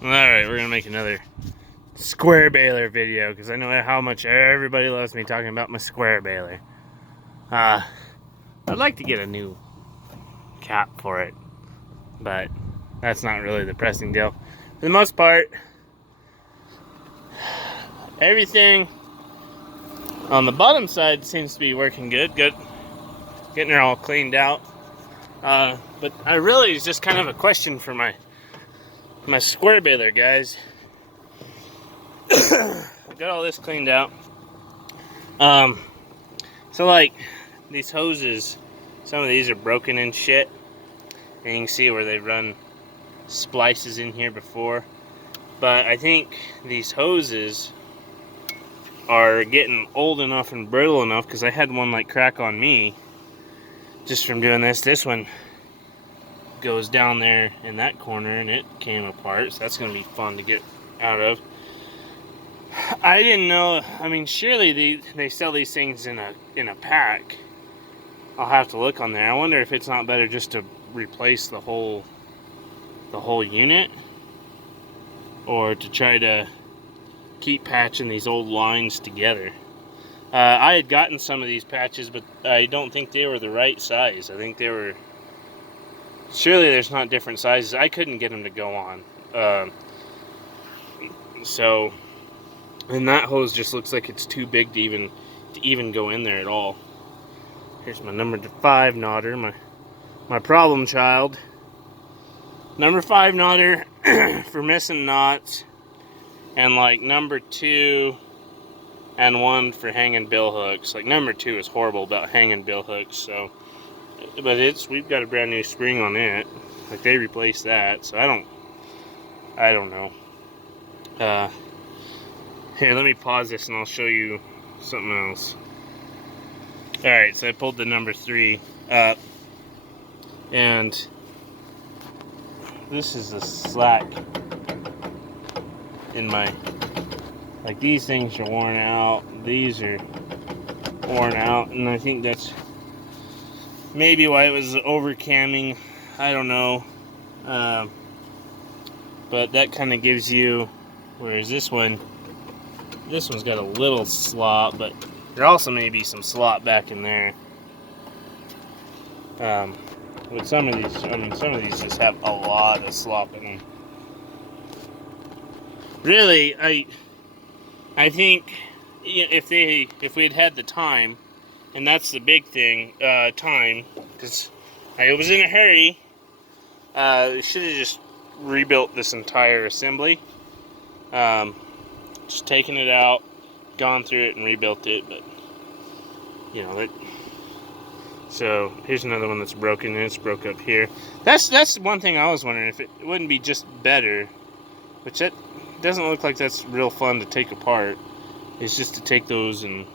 Alright, we're gonna make another square baler video because I know how much everybody loves me talking about my square baler. I'd like to get a new cap for it, but that's not really the pressing deal. For the most part, everything on the bottom side seems to be working good. Getting her all cleaned out. But I really, it's just kind of a question for my square baler, guys. I've got all this cleaned out. So like these hoses, some of these are broken and shit, and you can see where they run splices in here before. But I think these hoses are getting old enough and brittle enough, because I had one like crack on me just from doing this. This one goes down there in that corner and it came apart, so that's gonna be fun to get out of. I didn't know. I mean, surely they sell these things in a pack. I'll have to look on there. I wonder if it's not better just to replace the whole unit, or to try to keep patching these old lines together. I had gotten some of these patches, but I don't think they were the right size. I think they were. Surely there's not different sizes. I couldn't get them to go on. So. And that hose just looks like it's too big to even go in there at all. Here's my number 5 knotter, my problem child. Number 5 knotter for missing knots, and like number 2 and 1 for hanging bill hooks. Like number 2 is horrible about hanging bill hooks, so, but we've got a brand new spring on it. Like they replaced that, so I don't know. Here, let me pause this and I'll show you something else. Alright, so I pulled the number 3 up, and this is the slack in my, like these things are worn out, these are worn out, and I think that's maybe why it was over camming. I don't know. But that kind of gives you, whereas this one's got a little slop, but there also may be some slop back in there. With some of these, I mean, some of these just have a lot of slop in them. Really, I think if we had the time, and that's the big thing, time, because I was in a hurry. Should have just rebuilt this entire assembly. Just taken it out, gone through it, and rebuilt it. But you know that. So here's another one that's broken, and it's broke up here. That's one thing I was wondering, if it wouldn't be just better, which that doesn't look like that's real fun to take apart. It's just to take those, and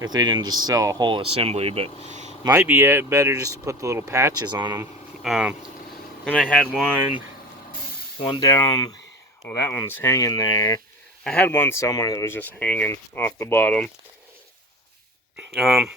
if they didn't just sell a whole assembly, but might be better just to put the little patches on them. Then I had one down. Well, that one's hanging there. I had one somewhere that was just hanging off the bottom. And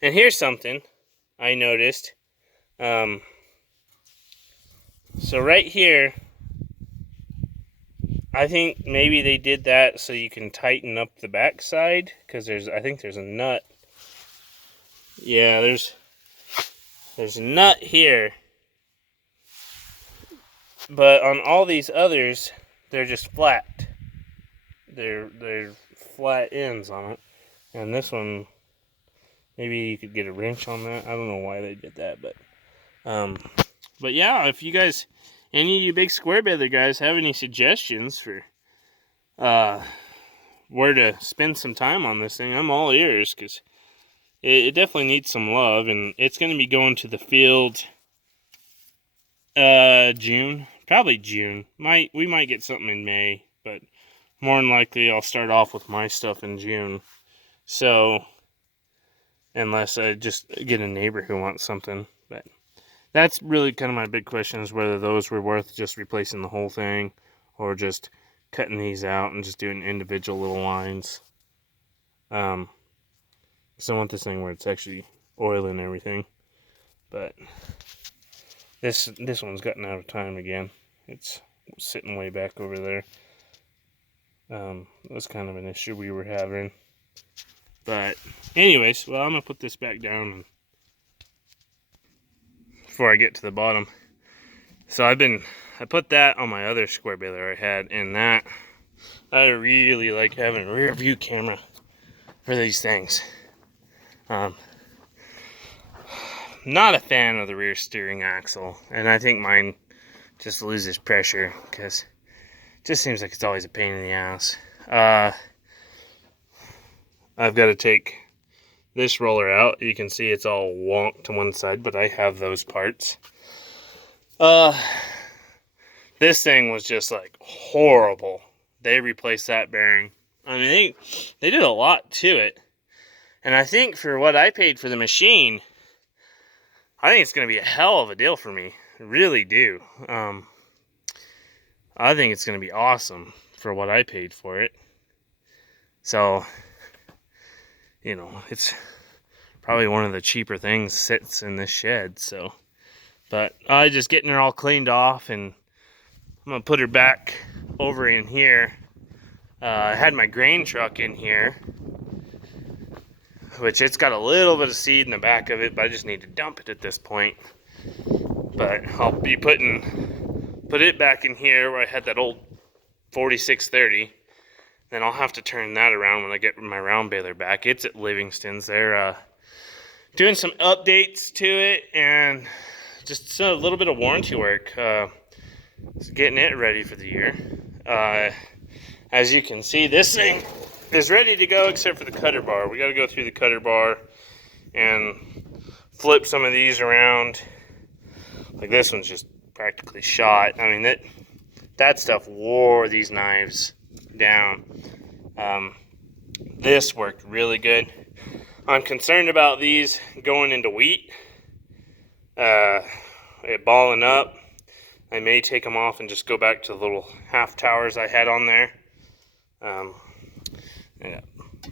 here's something I noticed. So right here, I think maybe they did that so you can tighten up the back side, because I think there's a nut. Yeah, there's a nut here. But on all these others, they're just flat. They're flat ends on it. And this one, maybe you could get a wrench on that. I don't know why they did that, but yeah, if you guys, any of you big square baler guys, have any suggestions for where to spend some time on this thing, I'm all ears, because it definitely needs some love, and it's going to be going to the field June, probably June. We might get something in May, but more than likely I'll start off with my stuff in June. So, unless I just get a neighbor who wants something. But that's really kind of my big question, is whether those were worth just replacing the whole thing, or just cutting these out and just doing individual little lines. So I want this thing where it's actually oil and everything. But this one's gotten out of time again. It's sitting way back over there. That's kind of an issue we were having. But anyways, well, I'm gonna put this back down before I get to the bottom. So I put that on my other square baler I had, and that I really like having a rear view camera for these things. Not a fan of the rear steering axle, and I think mine just loses pressure because it just seems like it's always a pain in the ass. I've got to take this roller out. You can see it's all wonked to one side, but I have those parts. This thing was just like horrible. They replaced that bearing. I mean, they did a lot to it. And I think for what I paid for the machine, I think it's going to be a hell of a deal for me. I really do. I think it's going to be awesome for what I paid for it. So, you know, it's probably one of the cheaper things sits in this shed. So, but I just getting her all cleaned off, and I'm going to put her back over in here. I had my grain truck in here, which it's got a little bit of seed in the back of it, but I just need to dump it at this point. But I'll be put it back in here where I had that old 4630. Then I'll have to turn that around when I get my round baler back. It's at Livingston's. They're doing some updates to it and just a little bit of warranty work. Getting it ready for the year. As you can see, this thing is ready to go except for the cutter bar. We got to go through the cutter bar and flip some of these around. Like this one's just practically shot. I mean, that stuff wore these knives down. This worked really good. I'm concerned about these going into wheat, it balling up. I may take them off and just go back to the little half towers I had on there. Yeah,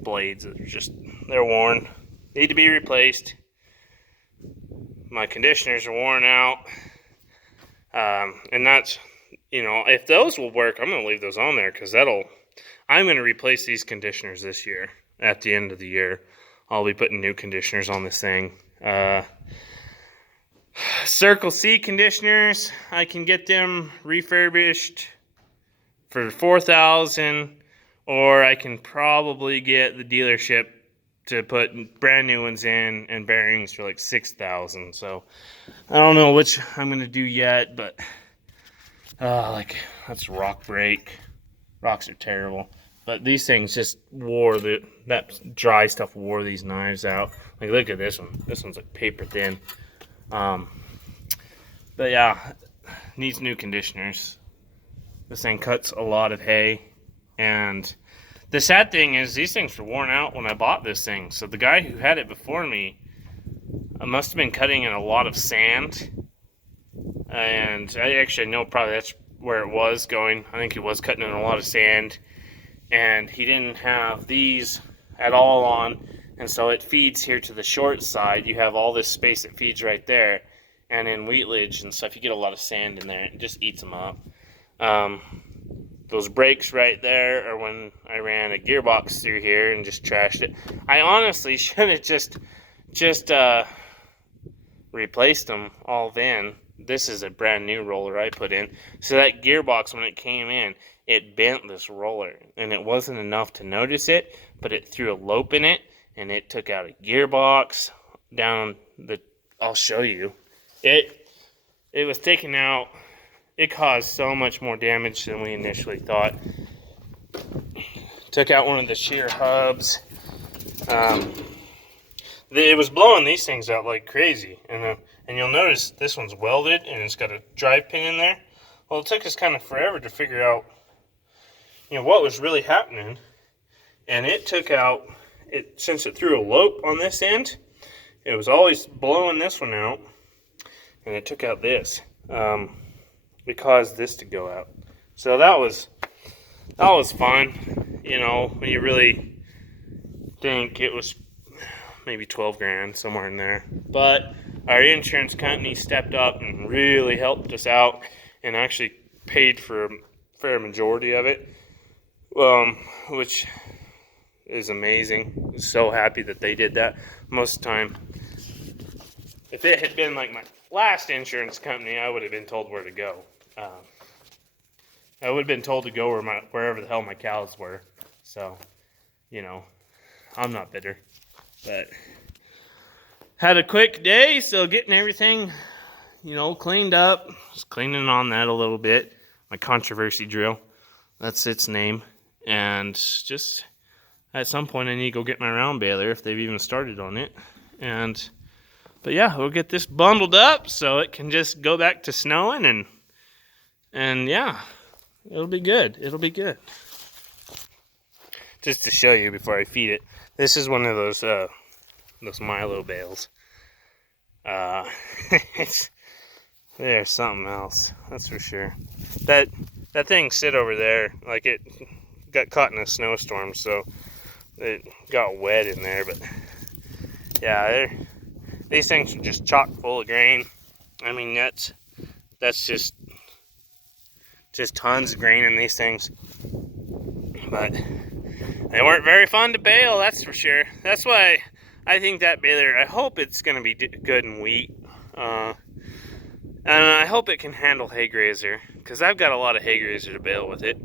blades that are they're worn, need to be replaced. My conditioners are worn out, and that's, you know, if those will work, I'm gonna leave those on there because I'm gonna replace these conditioners this year. At the end of the year, I'll be putting new conditioners on this thing. Circle C conditioners, I can get them refurbished for $4,000, or I can probably get the dealership to put brand new ones in and bearings for like $6,000. So I don't know which I'm gonna do yet, but like that's rock brake. Rocks are terrible, but these things just wore that dry stuff wore these knives out. Like look at this one. This one's like paper thin. But yeah, needs new conditioners. This thing cuts a lot of hay, and the sad thing is these things were worn out when I bought this thing. So the guy who had it before me must have been cutting in a lot of sand, and I actually know probably that's where it was going. I think he was cutting in a lot of sand, and he didn't have these at all on, and so it feeds here to the short side. You have all this space that feeds right there, and in wheatledge and stuff you get a lot of sand in there. It just eats them up. Those brakes right there are when I ran a gearbox through here and just trashed it. I honestly should have just replaced them all then. This is a brand new roller I put in. So that gearbox, when it came in, it bent this roller, and it wasn't enough to notice it, but it threw a lope in it, and it took out a gearbox down the, I'll show you. It was taken out. It caused so much more damage than we initially thought. Took out one of the shear hubs. It was blowing these things out like crazy, and you'll notice this one's welded and it's got a drive pin in there. Well, it took us kind of forever to figure out, you know, what was really happening, and it took out it since it threw a lope on this end. It was always blowing this one out, and it took out this. It caused this to go out. So that was fun, you know, when you really think it was maybe 12 grand, somewhere in there. But our insurance company stepped up and really helped us out and actually paid for a fair majority of it, which is amazing. I'm so happy that they did that. Most of the time, if it had been like my last insurance company, I would have been told where to go. I would have been told to go wherever the hell my cows were. So, you know, I'm not bitter. But had a quick day, so getting everything, you know, cleaned up. Just cleaning on that a little bit. My controversy drill, that's its name. And just at some point I need to go get my round baler if they've even started on it. But yeah, we'll get this bundled up so it can just go back to snowing, and yeah, it'll be good. It'll be good. Just to show you before I feed it, this is one of those Milo bales. There's something else, that's for sure. That thing sit over there, like it got caught in a snowstorm, so it got wet in there. But yeah, these things are just chock full of grain. I mean, that's just tons of grain in these things. But they weren't very fun to bale, that's for sure. That's why I think that baler, I hope it's going to be good in wheat. And I hope it can handle hay grazer, because I've got a lot of hay grazer to bale with it.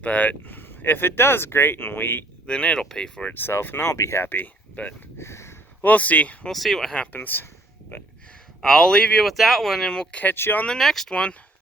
But if it does great in wheat, then it'll pay for itself, and I'll be happy. But we'll see. We'll see what happens. But I'll leave you with that one, and we'll catch you on the next one.